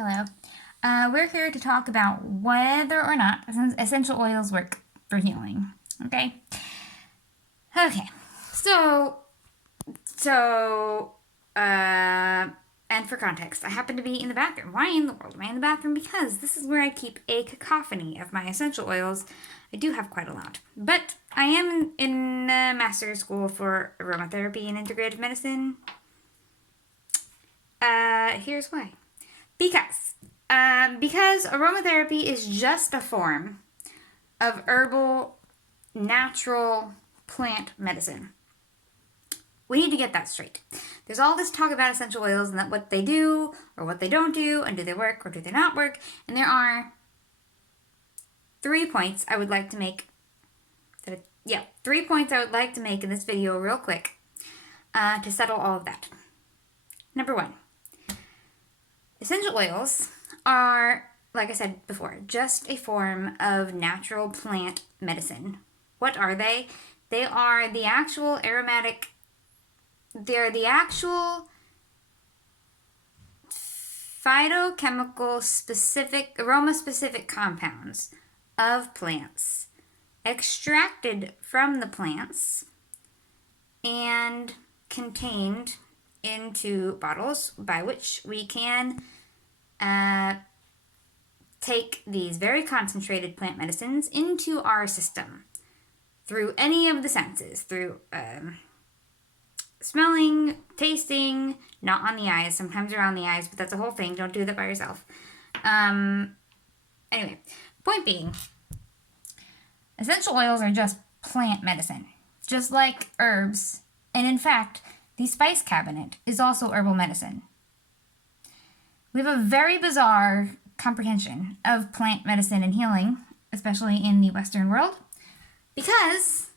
Hello. We're here to talk about whether or not essential oils work for healing. Okay? Okay. So, and for context, I happen to be in the bathroom. Why in the world am I in the bathroom? Because this is where I keep a cacophony of my essential oils. I do have quite a lot. But I am in master's school for aromatherapy and integrative medicine. Here's why. Because aromatherapy is just a form of herbal, natural plant medicine. We need to get that straight. There's all this talk about essential oils and that what they do or what they don't do, and do they work or do they not work. And there are 3 points I would like to make. 3 points I would like to make in this video real quick to settle all of that. Number 1. Essential oils are, like I said before, just a form of natural plant medicine. What are they? They are the actual aromatic, they're the actual phyto-chemical specific, aroma-specific compounds of plants extracted from the plants and contained into bottles by which we can take these very concentrated plant medicines into our system through any of the senses, through smelling, tasting, not on the eyes. Sometimes they're on the eyes, but that's a whole thing. Don't do that by yourself. Anyway, point being, essential oils are just plant medicine, just like herbs. And in fact, the spice cabinet is also herbal medicine. We have a very bizarre comprehension of plant medicine and healing, especially in the Western world, because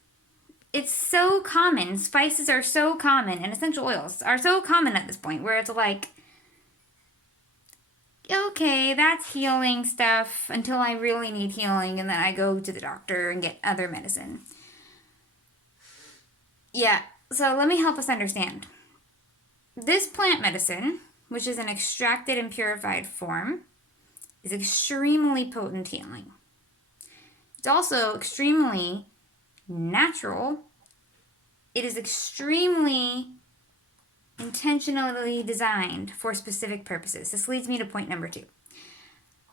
it's so common. Spices are so common, and essential oils are so common at this point, where it's like, okay, that's healing stuff until I really need healing, and then I go to the doctor and get other medicine. Yeah, so let me help us understand. This plant medicine, which is an extracted and purified form, is extremely potent healing. It's also extremely natural. It is extremely intentionally designed for specific purposes. This leads me to point number 2.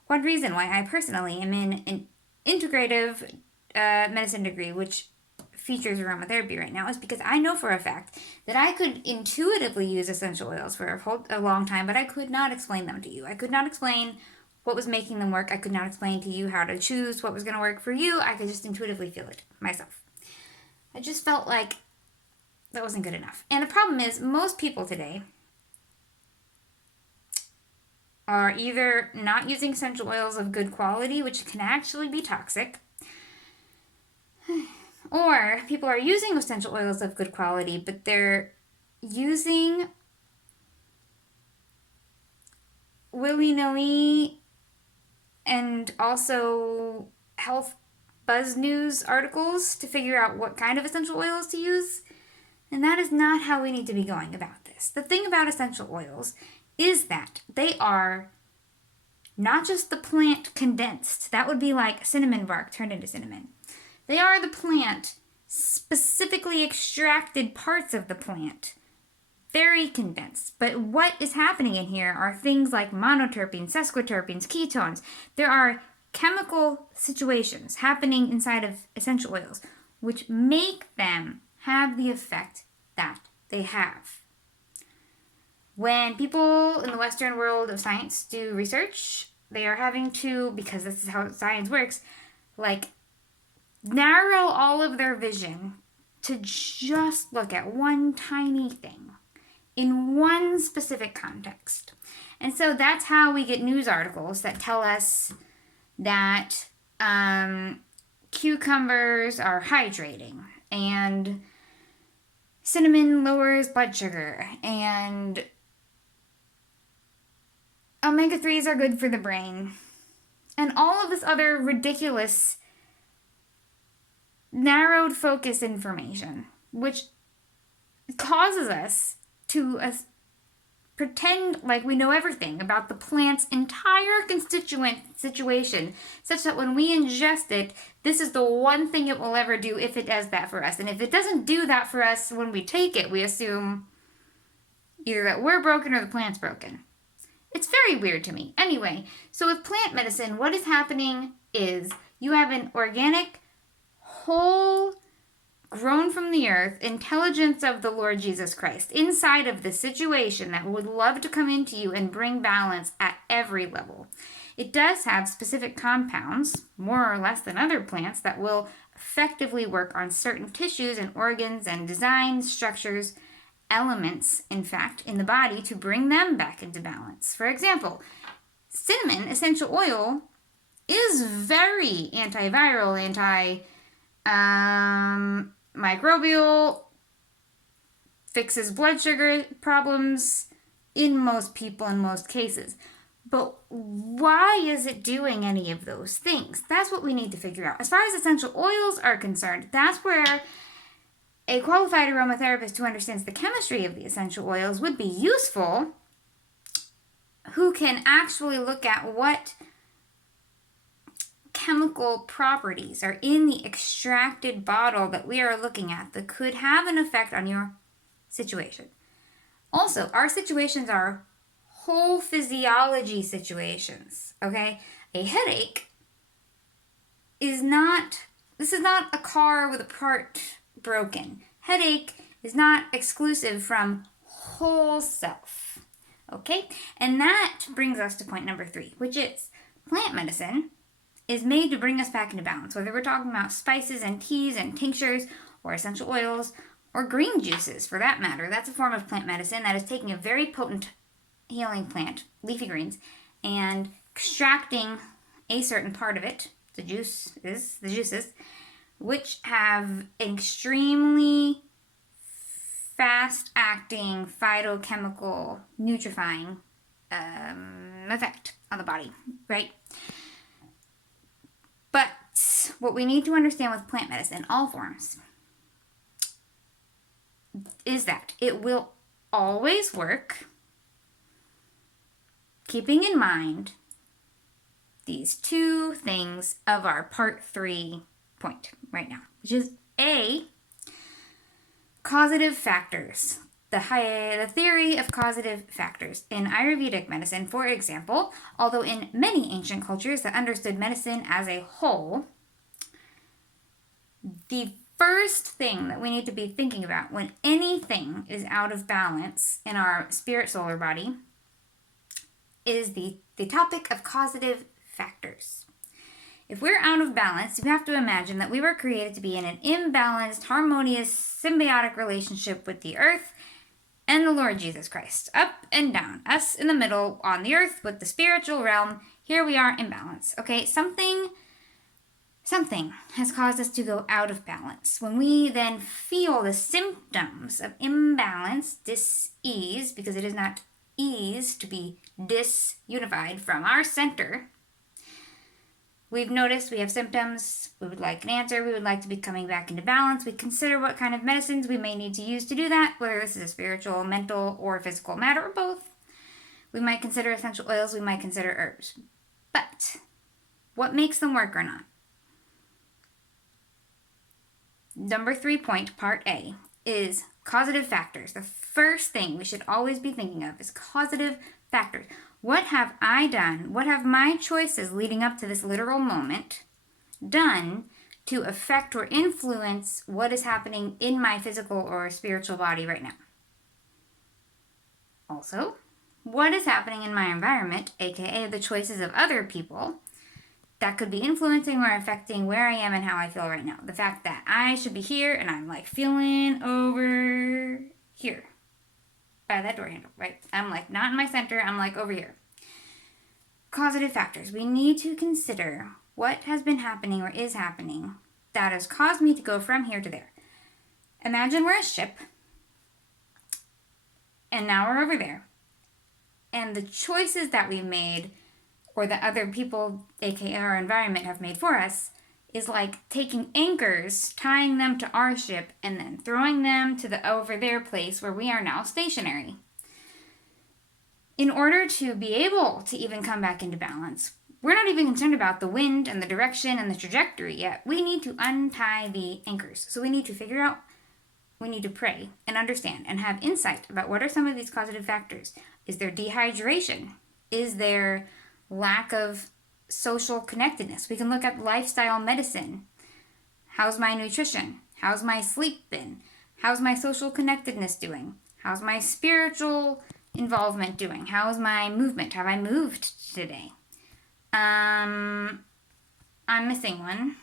One reason why I personally am in an integrative medicine degree, which features aromatherapy right now, is because I know for a fact that I could intuitively use essential oils for a long time, but I could not explain them to you. I could not explain what was making them work. I could not explain to you how to choose what was going to work for you. I could just intuitively feel it myself. I just felt like that wasn't good enough. And the problem is, most people today are either not using essential oils of good quality, which can actually be toxic, or people are using essential oils of good quality, but they're using willy-nilly and also health buzz news articles to figure out what kind of essential oils to use. And that is not how we need to be going about this. The thing about essential oils is that they are not just the plant condensed. That would be like cinnamon bark turned into cinnamon. They are the plant, specifically extracted parts of the plant, very condensed. But what is happening in here are things like monoterpenes, sesquiterpenes, ketones. There are chemical situations happening inside of essential oils which make them have the effect that they have. When people in the Western world of science do research, they are having to, because this is how science works, narrow all of their vision to just look at one tiny thing in one specific context. And so that's how we get news articles that tell us that cucumbers are hydrating, and cinnamon lowers blood sugar, and omega-3s are good for the brain, and all of this other ridiculous narrowed focus information, which causes us to pretend like we know everything about the plant's entire constituent situation, such that when we ingest it, this is the one thing it will ever do if it does that for us. And if it doesn't do that for us when we take it, we assume either that we're broken or the plant's broken. It's very weird to me. Anyway, so with plant medicine, what is happening is you have an organic, whole, grown from the earth intelligence of the Lord Jesus Christ inside of the situation that would love to come into you and bring balance at every level. It does have specific compounds, more or less than other plants, that will effectively work on certain tissues and organs and designs, structures, elements, in fact, in the body to bring them back into balance. For example, cinnamon essential oil is very antiviral, microbial, fixes blood sugar problems in most people in most cases. But why is it doing any of those things? That's what we need to figure out. As far as essential oils are concerned, that's where a qualified aromatherapist who understands the chemistry of the essential oils would be useful, who can actually look at what chemical properties are in the extracted bottle that we are looking at that could have an effect on your situation. Also, our situations are whole physiology situations, okay? A headache is not a car with a part broken. Headache is not exclusive from whole self, okay? And that brings us to point number 3, which is plant medicine is made to bring us back into balance, whether we're talking about spices and teas and tinctures or essential oils or green juices for that matter. That's a form of plant medicine that is taking a very potent healing plant, leafy greens, and extracting a certain part of it, the juices, which have extremely fast-acting phyto-chemical nutrifying effect on the body, right? But what we need to understand with plant medicine, all forms, is that it will always work, keeping in mind these 2 things of our part 3 point right now, which is A, causative factors. The theory of causative factors. In Ayurvedic medicine, for example, although in many ancient cultures that understood medicine as a whole, the first thing that we need to be thinking about when anything is out of balance in our spirit solar body is the topic of causative factors. If we're out of balance, you have to imagine that we were created to be in an imbalanced, harmonious, symbiotic relationship with the earth and the Lord Jesus Christ. Up and down. Us in the middle on the earth with the spiritual realm. Here we are in balance. Okay, something has caused us to go out of balance. When we then feel the symptoms of imbalance, dis-ease, because it is not ease to be disunified from our center, we've noticed we have symptoms, we would like an answer, we would like to be coming back into balance. We consider what kind of medicines we may need to use to do that, whether this is a spiritual, mental, or physical matter, or both. We might consider essential oils, we might consider herbs. But what makes them work or not? Number 3 point, part A, is causative factors. The first thing we should always be thinking of is causative factors. What have I done? What have my choices leading up to this literal moment done to affect or influence what is happening in my physical or spiritual body right now? Also, what is happening in my environment, aka the choices of other people, that could be influencing or affecting where I am and how I feel right now? The fact that I should be here and I'm like feeling over here by that door handle, right? I'm like not in my center, I'm like over here. Causative factors. We need to consider what has been happening or is happening that has caused me to go from here to there. Imagine we're a ship and now we're over there. And the choices that we've made or that other people, aka our environment, have made for us is like taking anchors, tying them to our ship, and then throwing them to the over there place where we are now stationary. In order to be able to even come back into balance, we're not even concerned about the wind and the direction and the trajectory yet. We need to untie the anchors. So we need to figure out, we need to pray and understand and have insight about what are some of these causative factors. Is there dehydration? Is there lack of social connectedness? We can look at lifestyle medicine. How's my nutrition? How's my sleep been? How's my social connectedness doing? How's my spiritual involvement doing? How's my movement? Have I moved today? I'm missing one.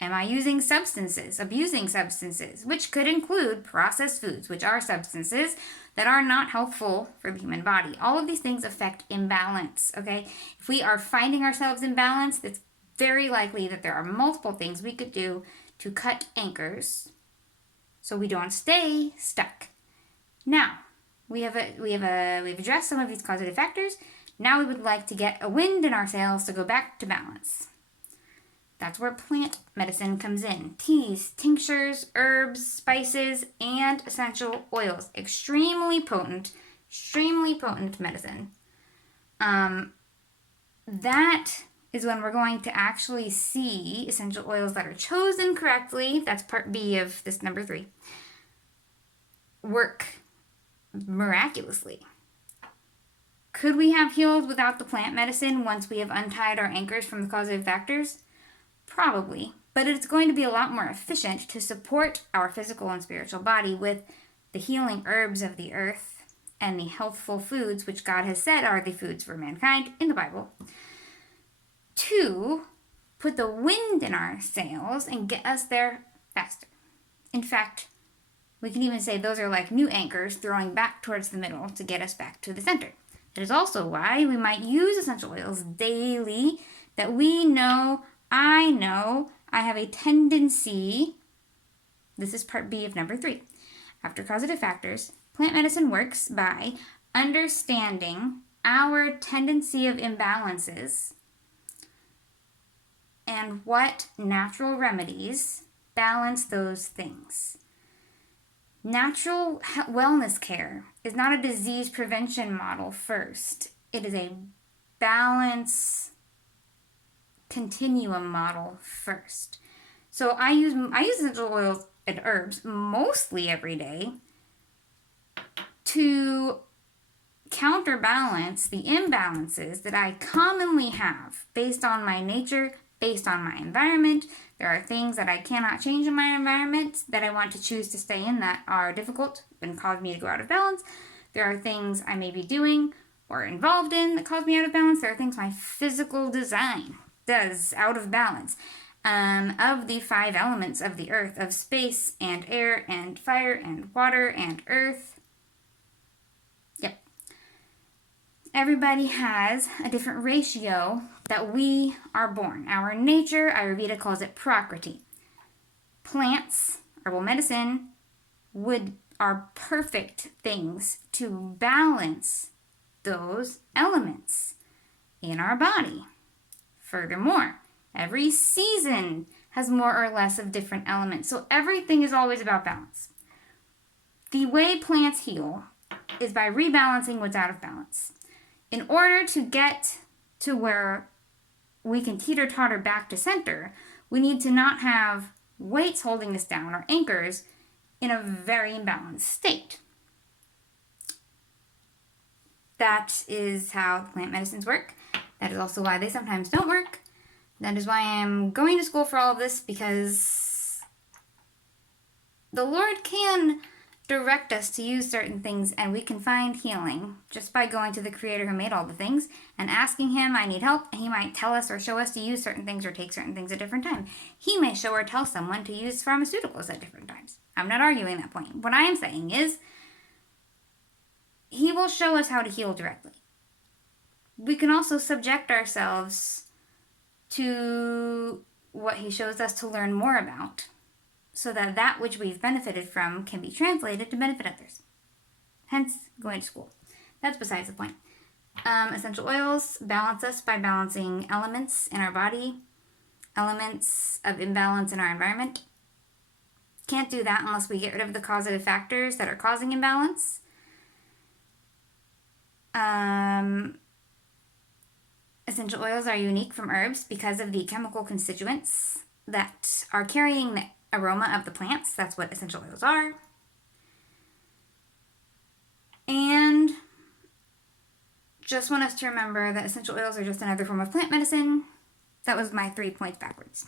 Am I using substances, abusing substances, which could include processed foods, which are substances that are not healthful for the human body. All of these things affect imbalance, okay? If we are finding ourselves in balance, it's very likely that there are multiple things we could do to cut anchors so we don't stay stuck. Now, we've addressed some of these causative factors. Now we would like to get a wind in our sails to go back to balance. That's where plant medicine comes in. Teas, tinctures, herbs, spices, and essential oils. Extremely potent medicine. That is when we're going to actually see essential oils that are chosen correctly. That's part B of this number 3. Work miraculously. Could we have healed without the plant medicine once we have untied our anchors from the causative factors? Probably, but it's going to be a lot more efficient to support our physical and spiritual body with the healing herbs of the earth and the healthful foods which God has said are the foods for mankind in the Bible, to put the wind in our sails and get us there faster. In fact, we can even say those are like new anchors throwing back towards the middle to get us back to the center. That is also why we might use essential oils daily, that we know, I have a tendency, this is part B of number 3. After causative factors, plant medicine works by understanding our tendency of imbalances and what natural remedies balance those things. Natural wellness care is not a disease prevention model first. It is a balance continuum model first. So I use essential oils and herbs mostly every day to counterbalance the imbalances that I commonly have based on my nature, based on my environment. There are things that I cannot change in my environment that I want to choose to stay in that are difficult and cause me to go out of balance. There are things I may be doing or involved in that cause me out of balance. There are things my physical design does out of balance. Of the 5 elements of the earth, of space and air and fire and water and earth. Yep. Everybody has a different ratio that we are born. Our nature, Ayurveda calls it prakriti. Plants, herbal medicine, are perfect things to balance those elements in our body. Furthermore, every season has more or less of different elements, so everything is always about balance. The way plants heal is by rebalancing what's out of balance. In order to get to where we can teeter-totter back to center, we need to not have weights holding us down or anchors in a very imbalanced state. That is how plant medicines work. That is also why they sometimes don't work. That is why I'm going to school for all of this, because the Lord can direct us to use certain things, and we can find healing just by going to the Creator who made all the things and asking Him, I need help. He might tell us or show us to use certain things or take certain things at different times. He may show or tell someone to use pharmaceuticals at different times. I'm not arguing that point. What I am saying is, He will show us how to heal directly. We can also subject ourselves to what He shows us to learn more about, so that that which we've benefited from can be translated to benefit others. Hence, going to school. That's besides the point. Essential oils balance us by balancing elements in our body, elements of imbalance in our environment. Can't do that unless we get rid of the causative factors that are causing imbalance. Um, Essential oils are unique from herbs because of the chemical constituents that are carrying the aroma of the plants. That's what essential oils are. And just want us to remember that essential oils are just another form of plant medicine. That was my 3 points backwards.